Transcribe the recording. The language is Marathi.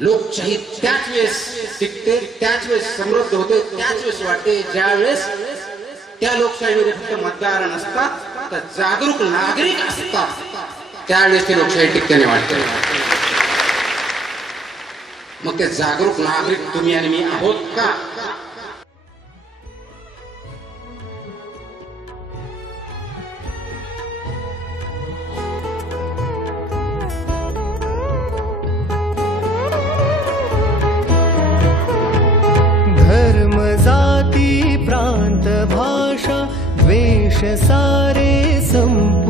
लोकशाही त्याच वेळेस टिकते, त्याच वेळेस समृद्ध होते, त्याच वेळेस वाटते ज्या वेळेस त्या लोकशाहीमध्ये फक्त मतदार नसतात तर जागरूक नागरिक असतात, त्यावेळेस ती लोकशाही टिकते वाटते. मग ते जागरूक नागरिक तुम्ही आणि मी आहोत का? धर्म जाती प्रांत भाषा द्वेष सारे संप